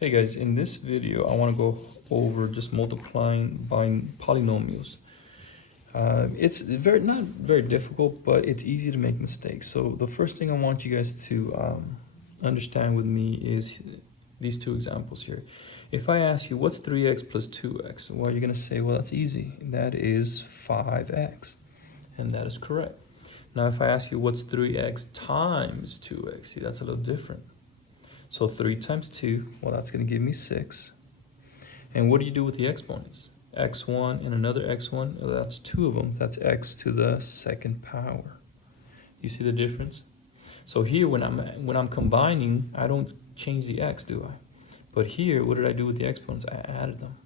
Hey guys, in this video I want to go over just multiplying by polynomials. It's not very difficult, but it's easy to make mistakes. So the first thing I want you guys to understand with me is these two examples here. If I ask you what's 3x plus 2x, well, you're going to say, well, that's easy. That is 5x, and that is correct. Now if I ask you what's 3x times 2x, see, that's a little different. So 3 times 2, well, that's going to give me 6. And what do you do with the exponents? x1 and another x1, well, that's 2 of them. That's x to the second power. You see the difference? So here, when I'm combining, I don't change the x, do I? But here, what did I do with the exponents? I added them.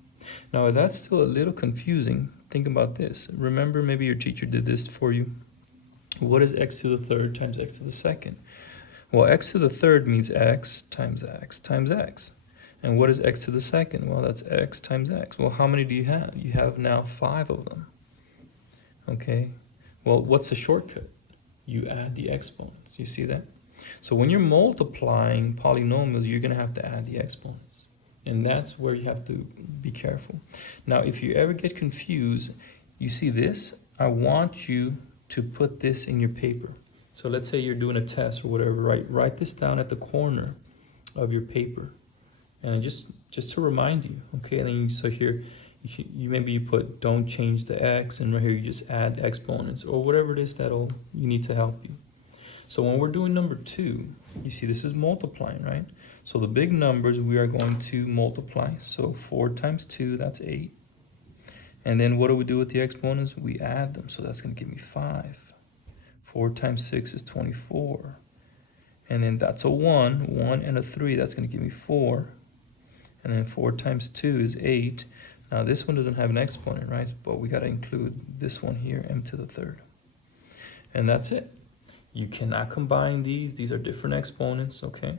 Now, if that's still a little confusing, think about this. Remember, maybe your teacher did this for you. What is x to the third times x to the second? Well, x to the third means x times x times x. And what is x to the second? Well, that's x times x. Well, how many do you have? You have now 5 of them. Okay. Well, what's the shortcut? You add the exponents. You see that? So when you're multiplying polynomials, you're going to have to add the exponents. And that's where you have to be careful. Now, if you ever get confused, you see this? I want you to put this in your paper. So let's say you're doing a test or whatever, right? Write this down at the corner of your paper, and just to remind you, okay? And then so here, maybe you put don't change the x, and right here you just add exponents or whatever it is you need to help you. So when we're doing number 2, you see this is multiplying, right? So the big numbers we are going to multiply. So 4 times 2, that's 8. And then what do we do with the exponents? We add them. So that's going to give me 5. 4 times 6 is 24. And then that's a 1 and a 3, that's going to give me 4. And then 4 times 2 is 8. Now this one doesn't have an exponent, right? But we got to include this one here, m to the third. And that's it. You cannot combine these. These are different exponents, okay?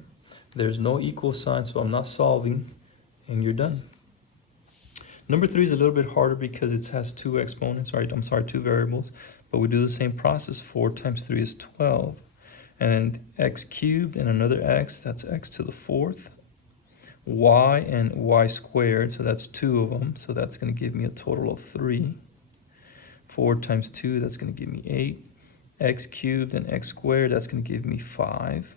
There's no equal sign, so I'm not solving, and you're done. Number 3 is a little bit harder because it has 2 exponents, right? 2 variables. But we do the same process. 4 times 3 is 12. And then x cubed and another x, that's x to the 4th. Y and y squared, so that's 2 of them. So that's going to give me a total of 3. 4 times 2, that's going to give me 8. X cubed and x squared, that's going to give me 5.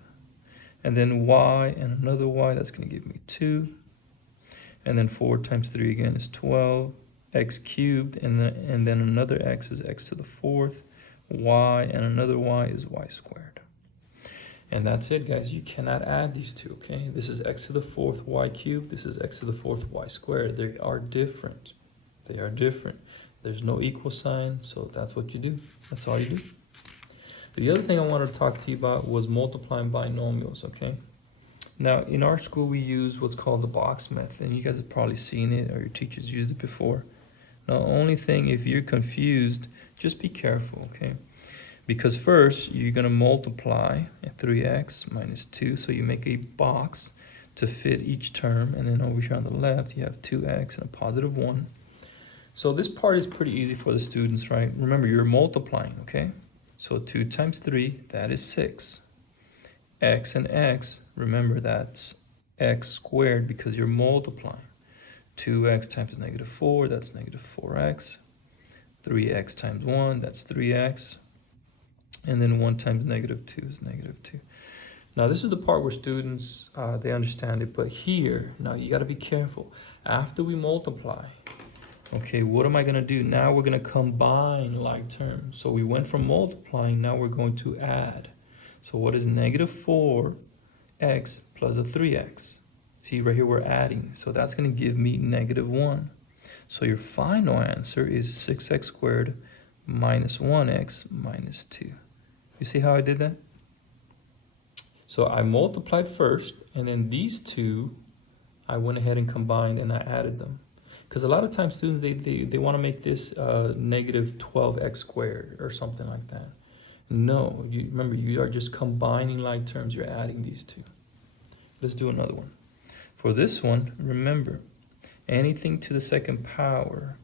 And then y and another y, that's going to give me 2. And then 4 times 3 again is 12. X cubed, and then another x is x to the 4th. Y and another y is y squared. And that's it, guys. You cannot add these two, okay? This is x to the 4th y cubed. This is x to the 4th y squared. They are different. They are different. There's no equal sign, so that's what you do. That's all you do. The other thing I wanted to talk to you about was multiplying binomials, okay? Now, in our school, we use what's called the box method, and you guys have probably seen it, or your teachers used it before. Now, only thing, if you're confused, just be careful, okay? Because first, you're going to multiply 3x minus 2, so you make a box to fit each term, and then over here on the left, you have 2x and a positive 1. So this part is pretty easy for the students, right? Remember, you're multiplying, okay? So 2 times 3, that is 6. X and x, remember that's x squared because you're multiplying. 2x times negative 4, that's negative 4x. 3x times 1, that's 3x. And then 1 times negative 2 is negative 2. Now this is the part where students, they understand it, but here, now you got to be careful. After we multiply, okay, what am I going to do? Now we're going to combine like terms. So we went from multiplying, now we're going to add. So what is negative 4x plus a 3x? See, right here we're adding. So that's going to give me negative 1. So your final answer is 6x squared minus 1x minus 2. You see how I did that? So I multiplied first, and then these two, I went ahead and combined and I added them. Because a lot of times students, they want to make this negative 12x squared or something like that. No, remember, you are just combining like terms. You're adding these two. Let's do another one. For this one, remember, anything to the second power.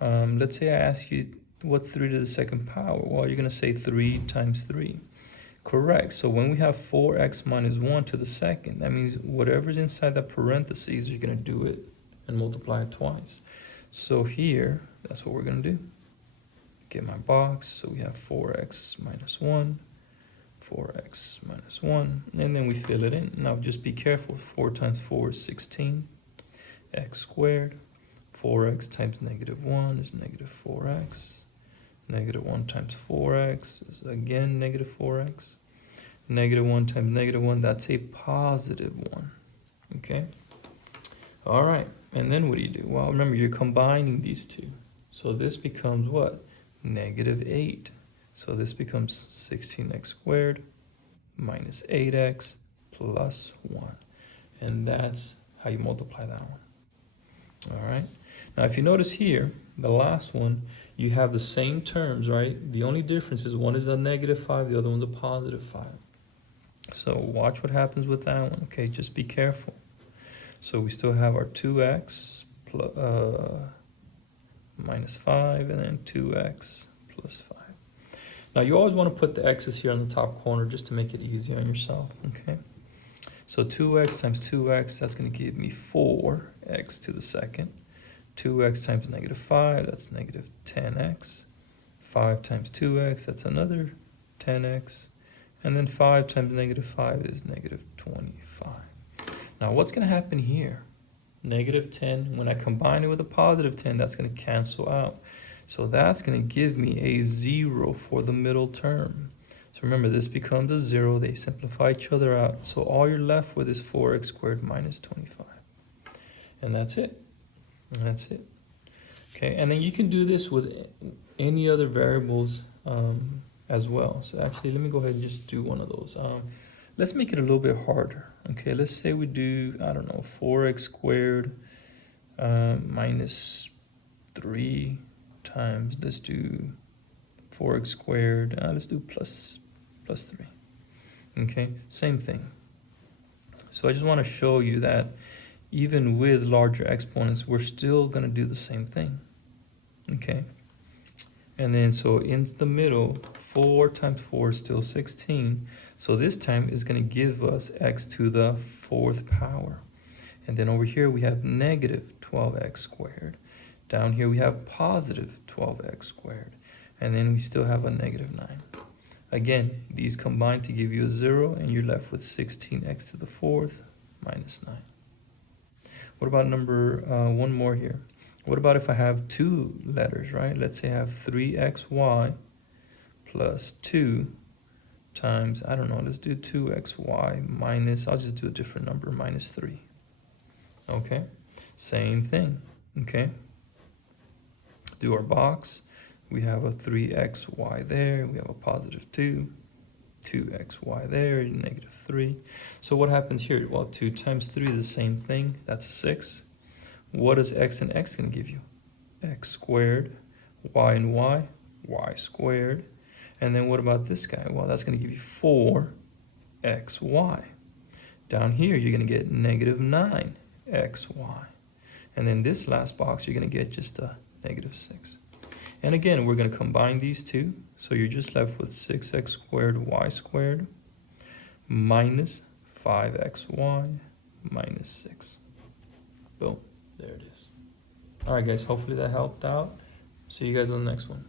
Let's say I ask you, what's 3 to the second power? Well, you're going to say 3 times 3. Correct. So when we have 4x minus 1 to the second, that means whatever's inside that parentheses, you're going to do it and multiply it twice. So here, that's what we're going to do. Get my box. So we have 4x minus 1, 4x minus 1, and then we fill it in. Now just be careful. 4 times 4 is 16, x squared. 4x times negative 1 is negative 4x. Negative 1 times 4x is again negative 4x. Negative 1 times negative 1, that's a positive 1. Okay? All right. And then what do you do? Well, remember, you're combining these two. So this becomes what? Negative 8. So this becomes 16x squared minus 8x plus 1. And that's how you multiply that one. All right. Now, if you notice here, the last one, you have the same terms, right? The only difference is one is a negative 5, the other one's a positive 5. So watch what happens with that one. Okay, just be careful. So we still have our 2x plus, minus 5, and then 2x plus 5. Now, you always want to put the x's here on the top corner just to make it easy on yourself, okay? So 2x times 2x, that's going to give me 4x to the second. 2x times negative 5, that's negative 10x. 5 times 2x, that's another 10x. And then 5 times negative 5 is negative 25. Now, what's going to happen here? Negative 10, when I combine it with a positive 10, that's going to cancel out. So that's going to give me a 0 for the middle term. So remember, this becomes a 0. They simplify each other out. So all you're left with is 4x squared minus 25. And that's it. And that's it. Okay, and then you can do this with any other variables as well. So actually, let me go ahead and just do one of those. Let's make it a little bit harder. Okay, let's say we do, I don't know, 4x squared minus 3 times, let's do 4x squared, let's do plus 3. Okay, same thing. So I just want to show you that even with larger exponents, we're still going to do the same thing. Okay, and then so in the middle, 4 times 4 is still 16. So this time is going to give us x to the 4th power. And then over here we have negative 12x squared. Down here we have positive 12x squared. And then we still have a negative 9. Again, these combine to give you a 0, and you're left with 16x to the 4th minus 9. What about number one more here? What about if I have 2 letters, right? Let's say I have 3xy plus 2 times, I don't know, let's do 2xy minus, I'll just do a different number, minus 3. Okay, same thing, okay? Do our box. We have a 3xy there, we have a positive 2, 2xy there, negative 3. So what happens here? Well, 2 times 3 is the same thing, that's a 6. What is x and x going to give you? X squared. Y and y? Y squared. And then what about this guy? Well, that's going to give you 4xy. Down here, you're going to get negative 9xy. And then this last box, you're going to get just a negative 6. And again, we're going to combine these two. So you're just left with 6x squared y squared minus 5xy minus 6. Boom. There it is. All right, guys. Hopefully that helped out. See you guys on the next one.